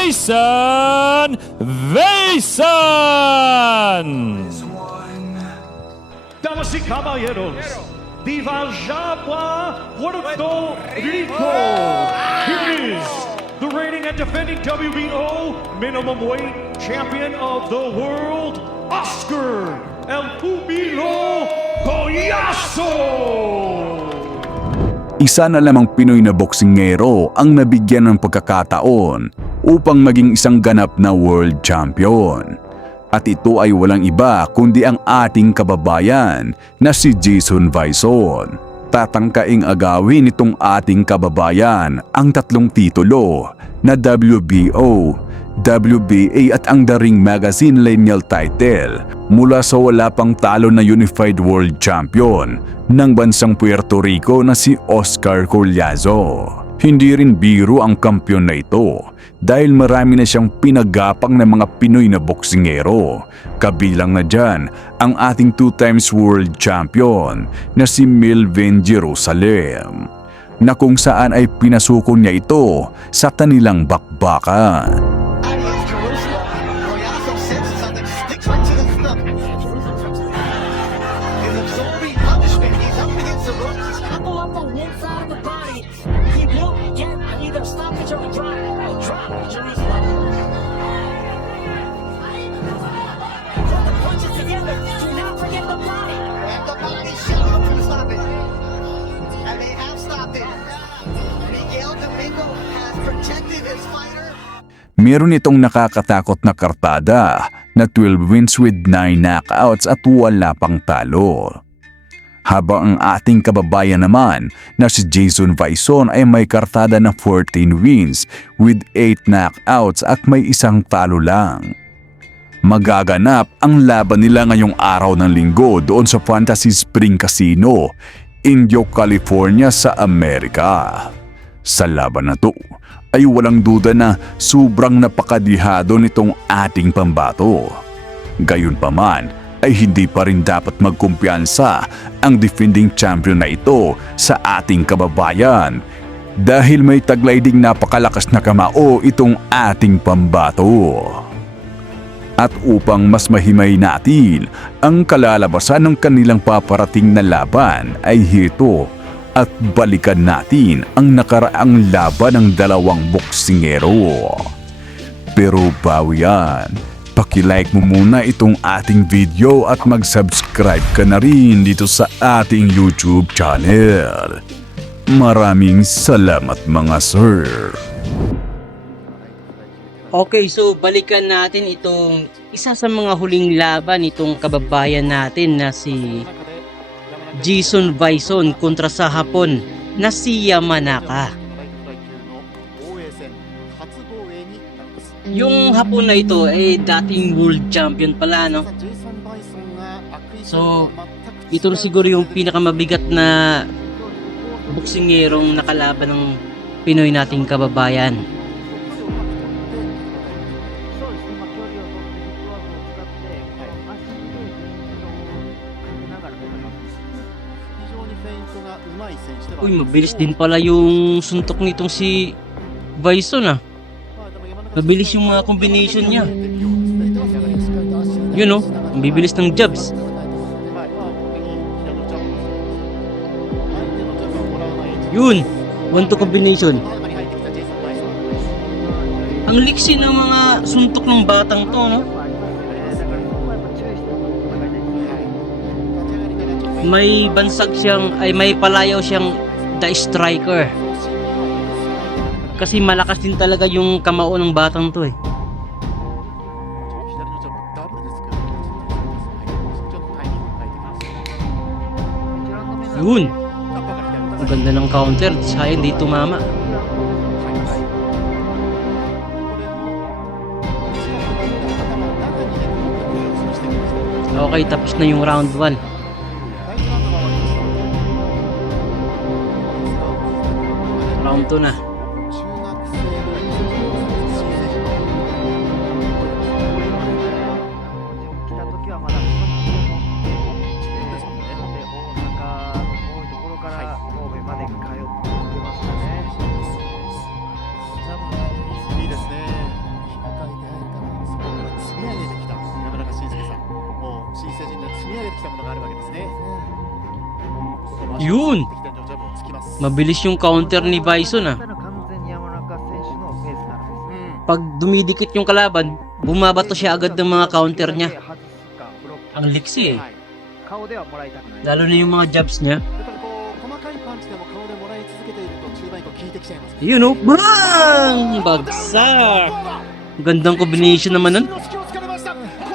Jason Vason! Damas y caballeros, Diva Jabba Puerto Rico. Here is the reigning and defending WBO minimum weight champion of the world, Oscar El Pumilo Collazo. Isa na lamang Pinoy na boksingero ang nabigyan ng pagkakataon upang maging isang ganap na world champion. At ito ay walang iba kundi ang ating kababayan na si Jason Vason. Tatangkaing agawin nitong ating kababayan ang tatlong titulo na WBO, WBA at ang The Ring Magazine Lineal title mula sa wala pang talo na Unified World Champion ng bansang Puerto Rico na si Oscar Collazo. Hindi rin biro ang kampiyon na ito dahil marami na siyang pinagapang ng mga Pinoy na boksingero. Kabilang na dyan ang ating 2 times world champion na si Melvin Jerusalem, na kung saan ay pinasuko niya ito sa kanilang bakbakan. Meron itong nakakatakot na kartada na 12 wins with 9 knockouts at wala pang talo. Habang ang ating kababayan naman na si Jason Vason ay may kartada na 14 wins with 8 knockouts at may isang talo lang. Magaganap ang laban nila ngayong araw ng linggo doon sa Fantasy Spring Casino, Indio, California sa Amerika. Sa laban na to ay walang duda na sobrang napakadihado nitong ating pambato. Gayunpaman ay hindi pa rin dapat magkumpiyansa ang defending champion na ito sa ating kababayan dahil may taglay ding napakalakas na kamao itong ating pambato. At upang mas mahimay natin ang kalalabasan ng kanilang paparating na laban ay hito at balikan natin ang nakaraang laban ng dalawang boksingero. Pero bago yan, paki-like mo muna itong ating video at mag-subscribe ka na rin dito sa ating YouTube channel. Maraming salamat mga sir. Okay, so balikan natin itong isa sa mga huling laban itong kababayan natin na si Jason Vason kontra sa Hapon na si Yamanaka. Yung Hapon na ito ay dating world champion pala, no? So, ito siguro yung pinakamabigat na boksingerong nakalaban ng Pinoy nating kababayan. Uy, mabilis din pala yung suntok nitong si Vason, ah. Mabilis yung mga combination niya. Yun, oh, ang bibilis ng jabs. Yun, 1-2 combination. Ang liksi ng mga suntok ng batang to, no? May bansag siyang, ay may palayaw siyang the striker. Kasi malakas din talaga yung kamao ng batang to, eh. Yun. Ang ganda ng counter, sayang di tumama. Okay, tapos na yung round 1. Round 2 na. Yun! Mabilis yung counter ni Bison ah. Pag dumidikit yung kalaban, bumabato siya agad ng mga counter niya. Ang liksi eh. Lalo na yung mga jabs niya. Yun oh, bang! Bagsak! Gandang combination naman nun.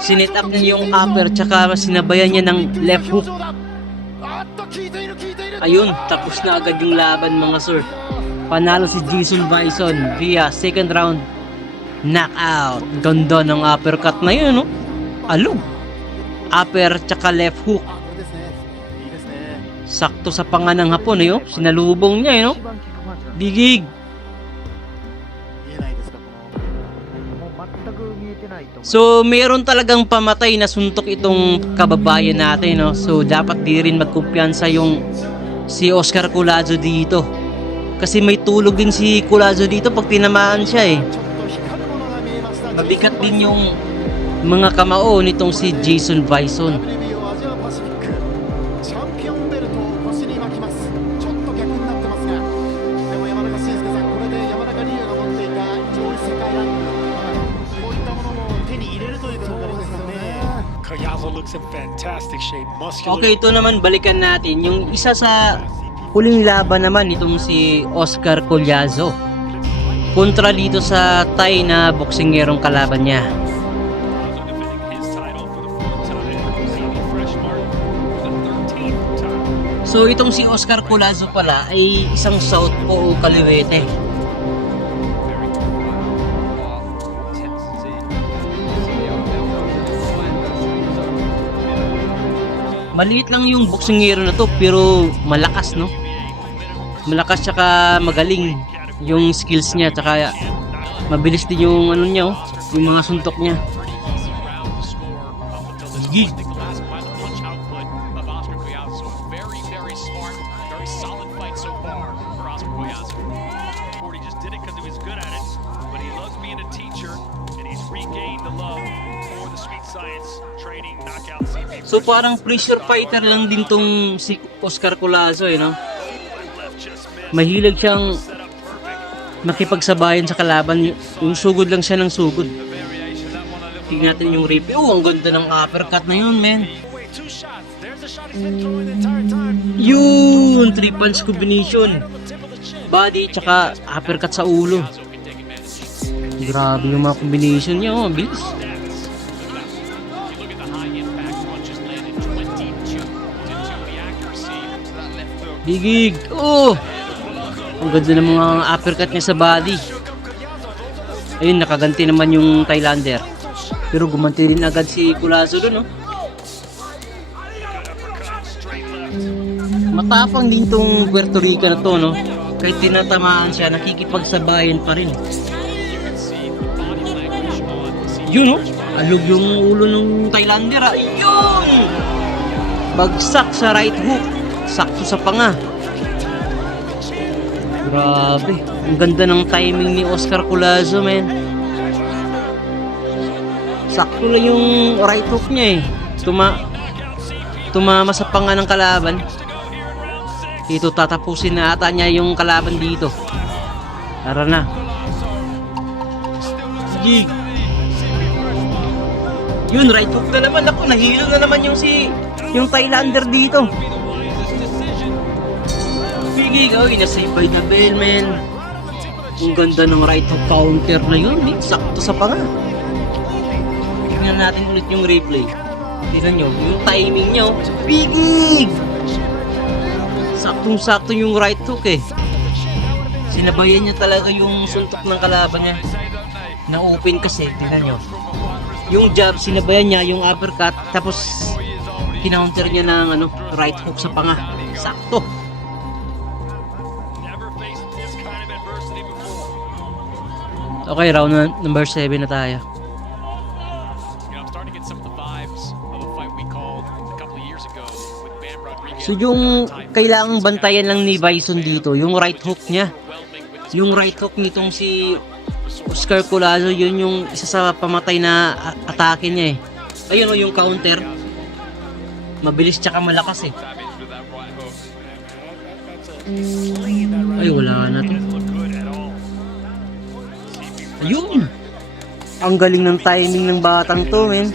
Sinet up niya yung upper tsaka sinabayan niya ng left hook. Ayun, tapos na agad yung laban mga sir. Panalo si Jason Bison via second round knockout. Ganda ng uppercut na yun, no? Alog. Upper tsaka left hook. Sakto sa panga ng Hapon, eh, oh. Sinalubong niya, eh, no? Bigig. So, meron talagang pamatay na suntok itong kababayan natin, no? So, dapat di rin magkumpiyansa yung si Oscar Collazo dito. Kasi may tulog din si Collazo dito pag tinamaan siya, eh. Mabigat din yung mga kamao nitong si Jason Bison. Okay, ito naman balikan natin yung isa sa huling laban naman itong si Oscar Collazo kontra dito sa Thai na boksingerong kalaban niya. So itong si Oscar Collazo pala ay isang southpaw o kaliwete. Maliit lang yung boksingero na to pero malakas, no? Malakas tsaka magaling yung skills niya tsaka mabilis din yung ano niya, oh, yung mga suntok niya. Gigi. So parang pressure fighter lang din tong si Oscar Collazo, eh, no? Mahilig siyang makipagsabayan sa kalaban, yung sugod lang siya ng sugod. Tingnan natin yung replay. Oh, ang ganda ng uppercut na yun, men. Yun, 3 punch combination. Body tsaka uppercut sa ulo. Grabe yung mga combination niya, oh, bilis. Bigig! Oh! Ang ganda ng mga uppercut niya sa body. Ayun, nakaganti naman yung Thailander. Pero gumanti rin agad si Collazo doon, no? Matapang din tong Puerto Rico na to, no? Kahit tinatamaan siya, nakikipagsabayan pa rin. Yun, no? Alog yung ulo ng Thailander, ah. Yun! Bagsak sa right hook. Sakto sa panga. Grabe. Ang ganda ng timing ni Oscar Collazo, men. Sakto lang yung right hook niya, eh. Tumama sa panga ng kalaban. Ito, tatapusin na ata niya yung kalaban dito. Tara na. Sige. Yun, right hook na naman. Ako, nahilo na naman yung Thailander dito. Sige, nasave by the bell, man. Ang ganda ng right hook counter na yun, eh. Sakto sa panga. Tingnan natin ulit yung replay. Tingnan nyo, yung timing nyo. Bigig! Saktong-sakto yung right hook, eh. Sinabayan niya talaga yung suntok ng kalaban niya. Na-open kasi, tingnan nyo. Yung jab, sinabayan niya yung uppercut, tapos kinounter niya ng right hook sa panga. Sakto. Okay, round number 7 na tayo. So yung kailangang bantayan lang ni Bison dito, yung right hook niya. Yung right hook nitong si Oscar Collazo, yun yung isa sa pamatay na atake niya, eh. Ayun, yung counter. Mabilis tsaka malakas, eh. Ay, wala na to. Ayun! Ang galing ng timing ng batang to, men.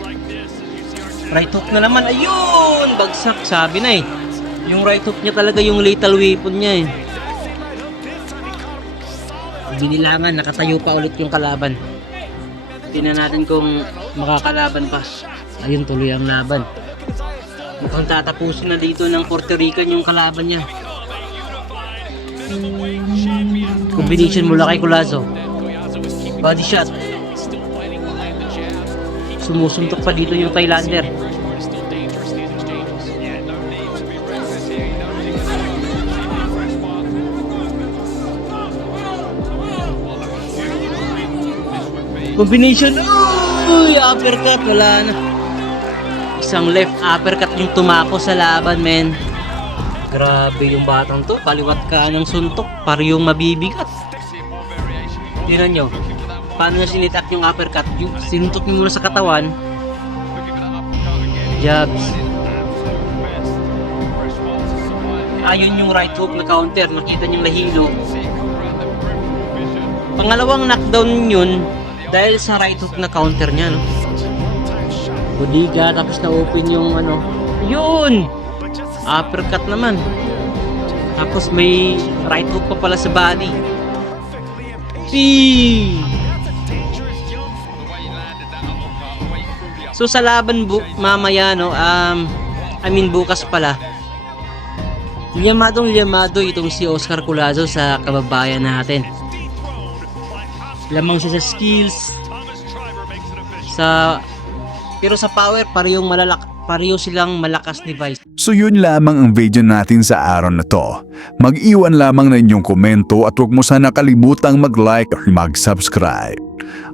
Right hook na naman. Ayun! Bagsak. Sabi na eh. Yung right hook niya talaga yung lethal weapon niya eh. Binilangan, nakatayo pa ulit yung kalaban. Tingnan natin kung makakalaban pa. Ayun, tuloy ang laban. Mukhang tatapusin na dito ng Puerto Rican yung kalaban niya. Combination mula kay Culazo. Body shot. Sumusuntok pa dito yung Thailander. Combination. Uy, uppercut. Wala na. Isang left uppercut yung tumako sa laban, men. Grabe yung batang to. Paliwat ka ng suntok. Para yung mabibigat. Tingnan nyo. Paano niya sinitak yung uppercut? Yung sinuntok niya muna sa katawan. Jabs. Ayun yung right hook na counter. Nakita niyong nahilo. Pangalawang knockdown yun dahil sa right hook na counter niya, no? Budiga, tapos na-open yung ano. Yun! Uppercut naman. Tapos may right hook pa pala sa body. Pee! So sa laban mamaya, no, bukas pala. Liamado itong si Oscar Culazo sa kababayan natin. Lamang siya sa skills. Pero sa power, pareho silang malakas ni Vice. So yun lamang ang video natin sa araw na to. Mag-iwan lamang ng inyong komento at huwag mo sana kalimutang mag-like or mag-subscribe.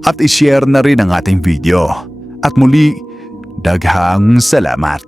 At i-share na rin ang ating video. At muli, daghang salamat.